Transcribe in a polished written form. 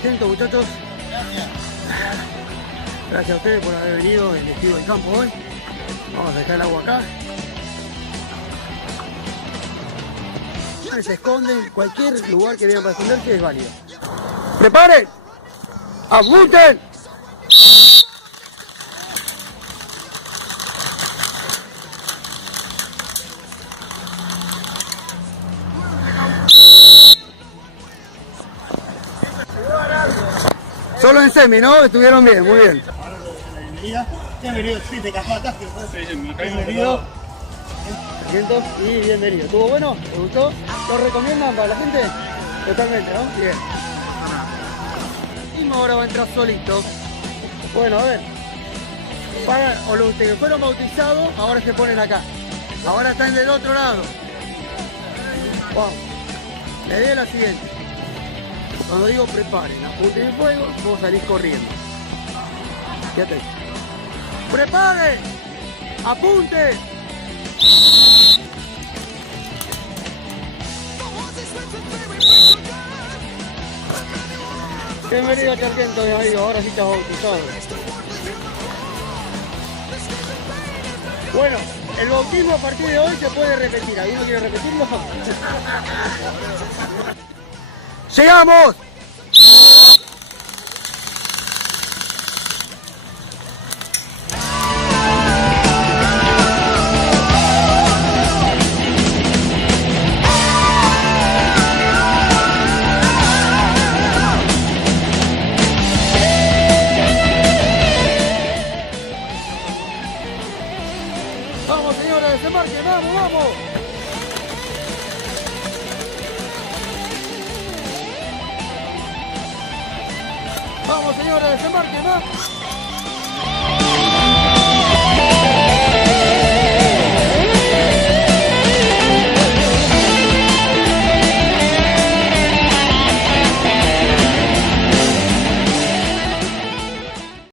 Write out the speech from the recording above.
sargento, muchachos. Gracias a ustedes por haber venido en vestido del campo hoy. Vamos a dejar el agua acá. Se esconden, cualquier lugar que vean para esconderse es válido. ¡Preparen! ¡Apunten! Solo en semi, ¿no? Estuvieron bien, muy bien. Bienvenido, sí, te capatas. Bienvenido. Sargento, y bienvenido. ¿Estuvo bueno? ¿Te gustó? ¿Lo recomiendan para la gente? Totalmente, ¿no? Bien. Y ahora va a entrar solito. Bueno, a ver. O los que fueron bautizados, ahora se ponen acá. Ahora están del otro lado. Vamos. La idea es la siguiente. Cuando digo preparen, apunten el fuego, vamos a salir corriendo. Fíjate. ¡Preparen! ¡Apunte! Bienvenido, sargento, mi amigo. Ahora sí estás bautizado. Bueno, el bautismo a partir de hoy se puede repetir. ¿Alguien no quiere repetirlo? ¡Llegamos! Vamos, señores, desembarquen, vamos, vamos. Vamos, señores, desembarquen, vamos.